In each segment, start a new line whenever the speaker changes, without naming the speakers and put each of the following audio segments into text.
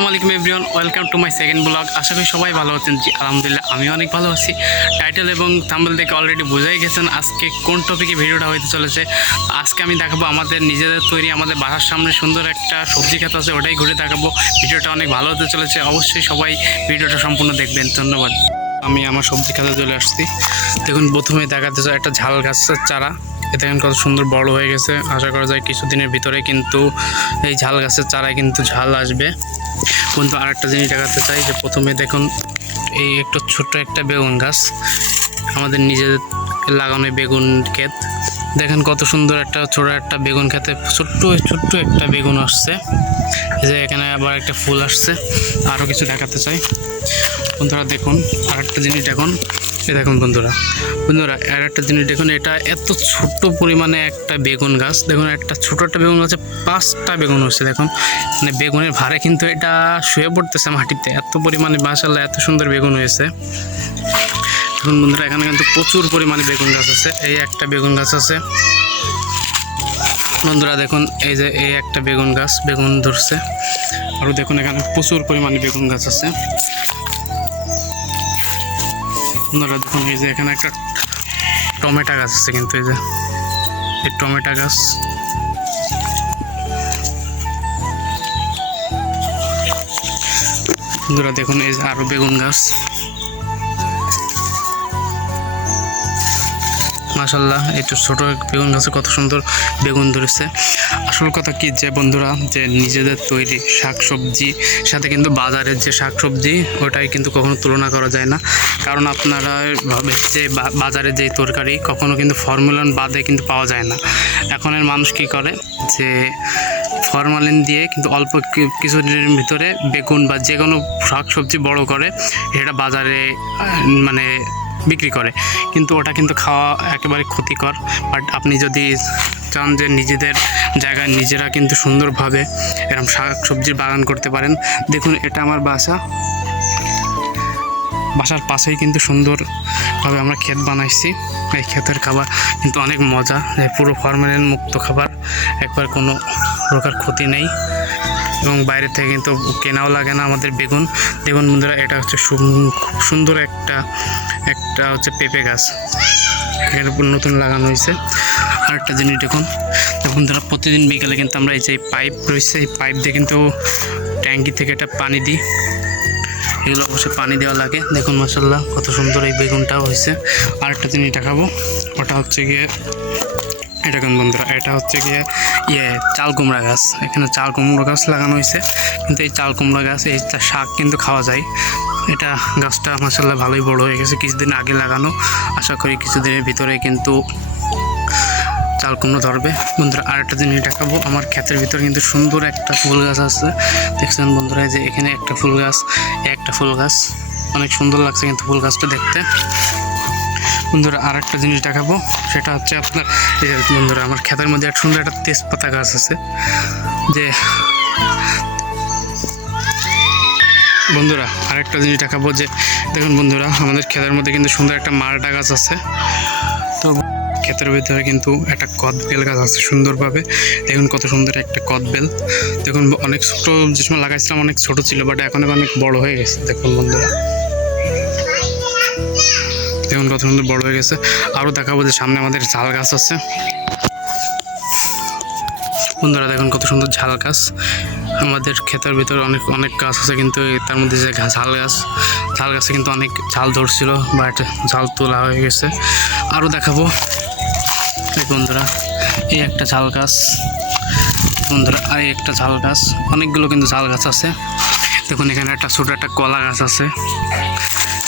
আসসালামু আলাইকুম everyone welcome to my second blog আশা করি সবাই ভালো আছেন। জি, আলহামদুলিল্লাহ আমি অনেক ভালো আছি। টাইটেল এবং থাম্বনেল দেখে অলরেডি বোঝাই গেছেন আজকে কোন টপিকে ভিডিওটা হইতে চলেছে। আজকে আমি দেখাবো আমাদের নিজেদের তৈরি, আমাদের বাসার সামনে সুন্দর একটা সবজি খেত আছে, ওটাই ঘুরে দেখাবো। ভিডিওটা অনেক ভালো হতে চলেছে। অবশ্যই সবাই ভিডিওটা সম্পূর্ণ দেখবেন। ধন্যবাদ। আমি আমার সবজি খেতে চলে আসছি। দেখুন, প্রথমে দেখাতে চাই একটা ঝাল গাছের চারা। এ দেখেন কত সুন্দর বড় হয়ে গেছে। আশা করা যায় কিছুদিনের ভিতরে কিন্তু এই ঝাল গাছের চারায় কিন্তু ঝাল আসবে। কিন্তু আরেকটা জিনিস দেখাতে চাই যে প্রথমে দেখুন, এই একটা ছোট্ট একটা বেগুন গাছ। আমাদের নিজেদের লাগানো বেগুন ক্ষেত। দেখেন কত সুন্দর একটা ছোট একটা বেগুন খেতে ছোট্ট ছোট্ট একটা বেগুন আসছে। যে এখানে আবার একটা ফুল আসছে। আরও কিছু দেখাতে চাই। বন্ধুরা, দেখুন আর একটা জিনিস দেখুন। এ দেখুন বন্ধুরা। বন্ধুরা, আর একটা জিনিস দেখুন, এটা এত ছোট্ট পরিমাণে একটা বেগুন গাছ। দেখুন, একটা ছোট একটা বেগুন গাছে পাঁচটা বেগুন হচ্ছে দেখুন। মানে বেগুনের ভারে কিন্তু এটা শুয়ে পড়তেছে মাটিতে। এত পরিমাণে মাসাল্লাহ এত সুন্দর বেগুন হয়েছে। দেখুন বন্ধুরা, এখানে কিন্তু প্রচুর পরিমাণে বেগুন গাছ আছে। এই একটা বেগুন গাছ আছে। বন্ধুরা, দেখুন, এই যে এই একটা বেগুন গাছ, বেগুন ধরছে। আরও দেখুন, এখানে প্রচুর পরিমাণে বেগুন গাছ আছে। বন্ধুরা দেখুন এই যে এখানে একটা টমেটো গাছ আছে কিন্তু এই যে, এই টমেটো গাছ। বন্ধুরা দেখুন এই যে আরও বেগুন গাছ। মাশাল্লাহ একটু ছোটো বেগুন গাছে কত সুন্দর বেগুন ধরেছে। আসল কথা কি যে বন্ধুরা, যে নিজেদের তৈরি শাক সবজি সাথে কিন্তু বাজারের যে শাক সবজি ওটাই কিন্তু কখনো তুলনা করা যায় না। কারণ আপনারা ভাবে যে বাজারে যে তরকারি, কখনো কিন্তু ফর্মুলান বাদে কিন্তু পাওয়া যায় না। এখনের মানুষ কি করে? যে ফরমালিন দিয়ে কিন্তু অল্প কিছুদিনের ভিতরে বেগুন বা যে কোনো শাক সবজি বড় করে, সেটা বাজারে মানে বিক্রি করে। কিন্তু ওটা কিন্তু খাওয়া একেবারে ক্ষতিকর। বাট আপনি যদি চান যে নিজেদের জায়গায় নিজেরা কিন্তু সুন্দরভাবে এরকম শাক সবজির বাগান করতে পারেন, দেখুন এটা আমার বাসা। বাসার পাশেই কিন্তু সুন্দরভাবে আমরা ক্ষেত বানাইছি। এই ক্ষেতের খাবার কিন্তু অনেক মজা। পুরো ফরমালিন মুক্ত খাবার। একবার কোনো প্রকার ক্ষতি নেই। এবং বাইরে থেকে কিন্তু কেনাও লাগে না আমাদের বেগুন। দেখুন বন্ধুরা, এটা হচ্ছে সুন- সুন্দর একটা একটা হচ্ছে পেঁপে গাছ। পুরো নতুন লাগানো হয়েছে। আর একটা জিনিস দেখুন। দেখুন তারা প্রতিদিন বিকালে কিন্তু আমরা এই যে পাইপ রয়েছে, এই পাইপ দিয়ে কিন্তু ট্যাঙ্কি থেকে একটা পানি দিই। এগুলো অবশ্যই পানি দেওয়া লাগে। দেখুন মাসাল্লাহ কত সুন্দর এই বেগুনটাও হয়েছে। আর একটা জিনিস দেখাবো, ওটা হচ্ছে গিয়ে, এটা কোন বন্ধুরা, এটা হচ্ছে গিয়ে ইয়ে চাল কুমড়া গাছ। এখানে চাল কুমড়ো গাছ লাগানো হয়েছে। কিন্তু এই চাল কুমড়া গাছ এই শাক কিন্তু খাওয়া যায়। এটা গাছটা মাসাল্লাহ ভালোই বড় হয়ে গেছে কিছুদিন আগে লাগানো। আশা করি কিছুদিনের ভিতরে কিন্তু চাল কুমড়ো ধরবে। বন্ধুরা, আরেকটা জিনিস দেখাবো। আমার ক্ষেতের ভিতরে কিন্তু সুন্দর একটা ফুল গাছ আছে। দেখছেন বন্ধুরা যে এখানে একটা ফুল গাছ, একটা ফুল গাছ। অনেক সুন্দর লাগছে কিন্তু ফুল গাছটা দেখতে। বন্ধুরা আর একটা জিনিস দেখাবো। সেটা হচ্ছে আপনার বন্ধুরা, আমার ক্ষেতের মধ্যে এক সুন্দর একটা তেজপাতা গাছ আছে। যে বন্ধুরা, আরেকটা জিনিস দেখাবো যে, দেখুন বন্ধুরা, আমাদের ক্ষেতের মধ্যে কিন্তু সুন্দর একটা মালটা গাছ আছে। তো ক্ষেতের ভিতরে কিন্তু একটা কদবেল গাছ আছে সুন্দরভাবে। দেখুন কত সুন্দর একটা কদবেল। দেখুন, অনেক ছোট, যে সময় লাগাইছিলাম, অনেক ছোট ছিল বাট এখন অনেক বড় হয়ে গেছে। দেখুন বন্ধুরা। কত সুন্দর বড় হয়ে গেছে। আরও দেখাবো যে সামনে আমাদের ঝাল গাছ আছে। বন্ধুরা দেখুন কত সুন্দর ঝাল গাছ। আমাদের ক্ষেতের ভিতরে অনেক অনেক গাছ আছে, কিন্তু তার মধ্যে যে ঝাল গাছ, ঝাল গাছে কিন্তু অনেক ঝাল ধরছিল, বাট ঝাল তোলা হয়ে গেছে। আরও দেখাবো। এই বন্ধুরা, এই একটা ঝাল গাছ। বন্ধুরা আর একটা ঝাল গাছ। অনেকগুলো কিন্তু ঝাল গাছ আছে। দেখুন এখানে একটা ছোটো একটা কলা গাছ আছে।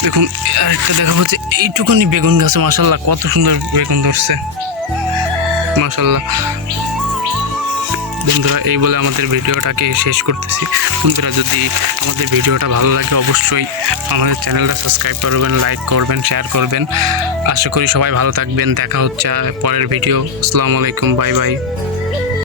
দেখুন আরেকটা দেখাবো যে এইটুকুনি বেগুন গাছে মাসাল্লাহ কত সুন্দর বেগুন ধরছে। মাসাল্লাহ বন্ধুরা, এই বলে আমাদের ভিডিওটাকে শেষ করতেছি। বন্ধুরা, যদি আমাদের ভিডিওটা ভালো লাগে, অবশ্যই আমাদের চ্যানেলটা সাবস্ক্রাইব করবেন, লাইক করবেন, শেয়ার করবেন। আশা করি সবাই ভালো থাকবেন। দেখা হচ্ছে পরের ভিডিও। আসসালামু আলাইকুম, বাই বাই।